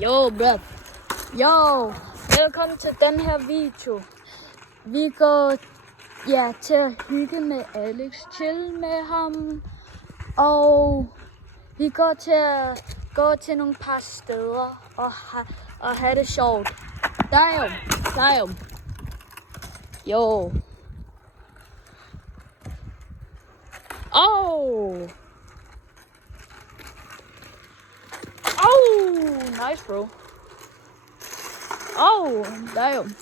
Yo, bro. Yo, velkommen til den her video. Vi går til at hygge med Alex, chill med ham. Og vi går til at gå til nogle par steder og have det sjovt. Damn. Yo. Oh, nice, bro. Oh, damn.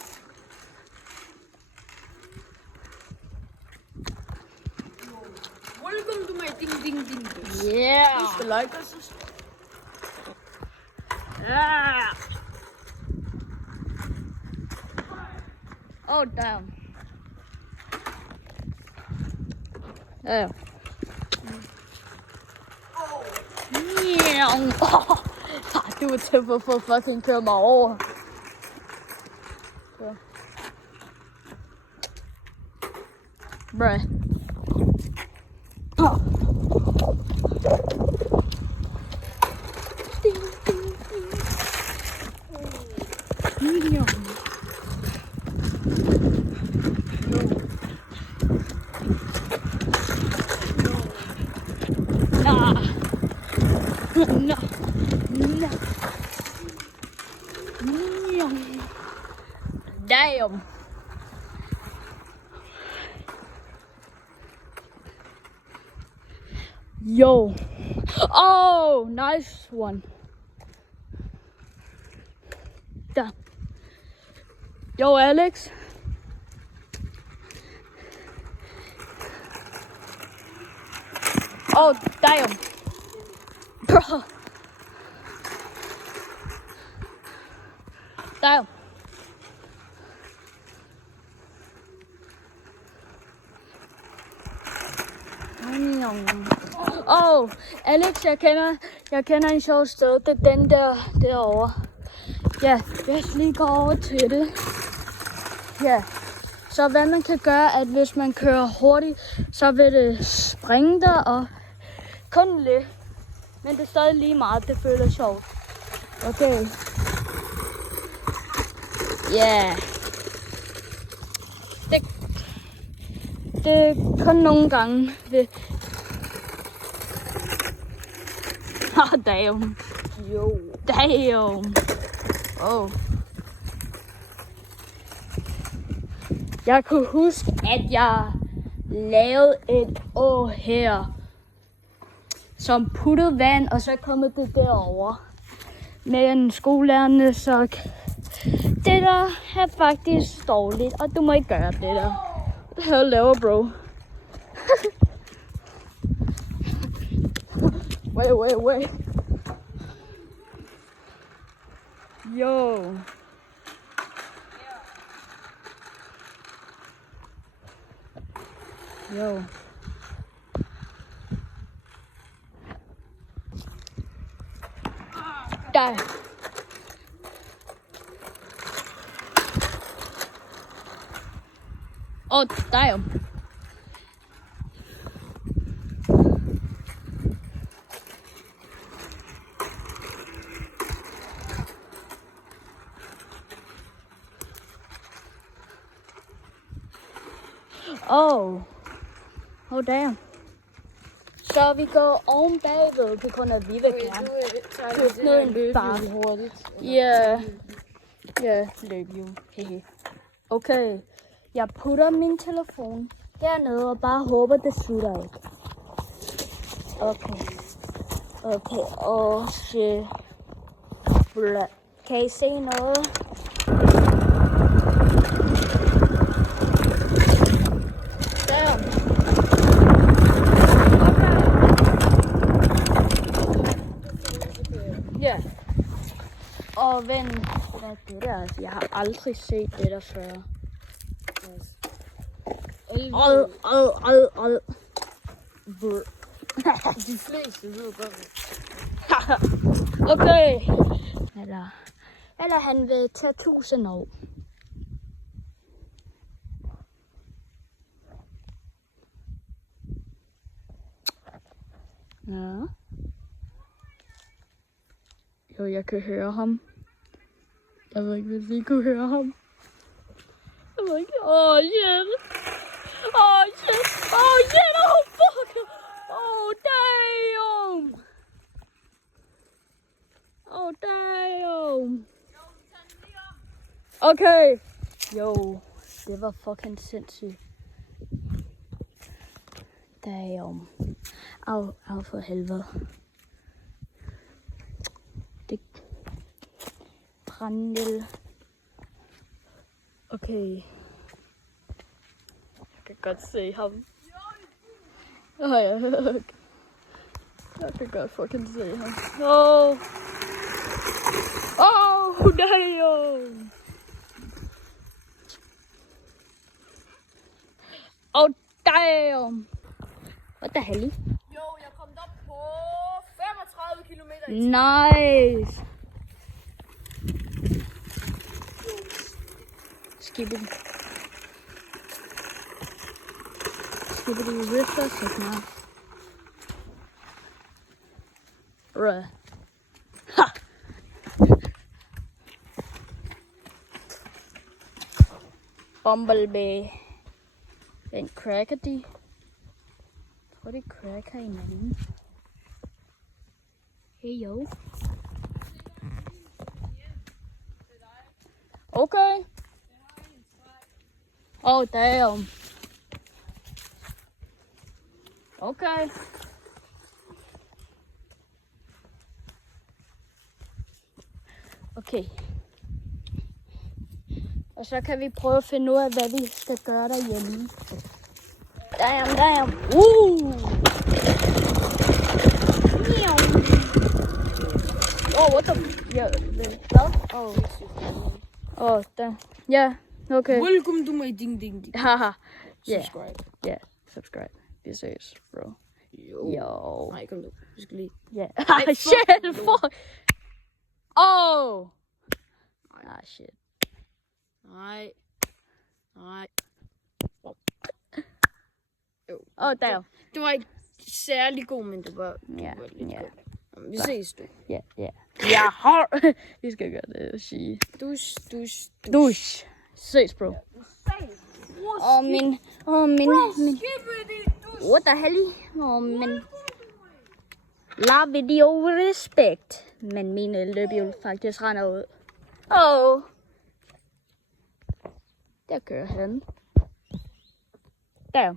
Welcome to my ding. Yeah. Push the like us. Yeah. Oh, damn. Yeah. Du er tæt på at fucking køre mig over. Så. Bruh. No. Damn. Yo. Oh, nice one. Damn. Yo, Alex. Oh, damn. Bro. Damn. Oh, Alex, jeg kender en sjov sted. Det er den derovre. Ja, jeg skal lige gå over til det. Ja, så hvad man kan gøre, at hvis man kører hurtigt, så vil det springe der og kun lidt. Men det er stadig lige meget, det føles sjovt. Okay. Ja. Det er kun nogle gange ved... Damn. Yo. Damn. Oh. Jeg kunne huske, at jeg lavede et å her, som puttede vand, og så kom det derover med en skolelærerne, så det der er faktisk dårligt, og du må ikke gøre det der. Hvad det laver, bro? Wait. Yo. Der. Oh, damn. Oh, damn. Så vi går oven bagved på grund af, at vi vil gerne købe noget bare hurtigt. Ja, løb jo. Okay, jeg putter min telefon dernede og bare håber, det slutter ikke. Okay, shit. Kan I se noget? Ja. Og hvad er det der? Altså, jeg har aldrig set det der før. De fleste ved godt. Okay. Eller han vil tage 1000 år. Ja. Jo, jeg kan høre ham. Jeg ved ikke, hvis I kunne høre ham. Jeg ved ikke. Åh, shit. Åh, shit. Åh, shit. Åh, fuck. Åh, damn. Åh, damn. Okay. Jo, det var fucking sindssygt. Damn. Au for helvede. Det brændel. Okay. Jeg kan godt se ham. Jeg kan godt fucking se ham. Åh, damn. Oh, damn. What the hell? Jo, jeg kom op på 35 kilometer. Nice. Skibbity Rifter Sigma. Ruh. Ha! Bumblebee. Den cracker de. Jeg tror det cracker hinanden. Hey yo. Okay. Oh damn. Okay. Okay. Og så kan vi prøve at finde ud af, hvad vi skal gøre derhjemme. Damn. Oh, what the? Yeah, Oh, damn. Yeah, okay. Welcome to my ding ding ding. Haha. Yeah. Subscribe. Yeah, subscribe. Vi ses, bro. Jo. Yo. Nej, kom nu. Vi skal lige. Yeah. Shit, fuck. Oh. Shit. Nej. Jo. Oh, damn. Det var ikke særlig god, men det var, Ja, det var lidt ja. godt. Jamen, vi ses, du. Ja. Jeg har. Vi skal gøre det og sige. Dusch. Ses, bro. Min. What the hell? Men. La video respekt. Men min løbehjul faktisk render ud. Der kører han. Der.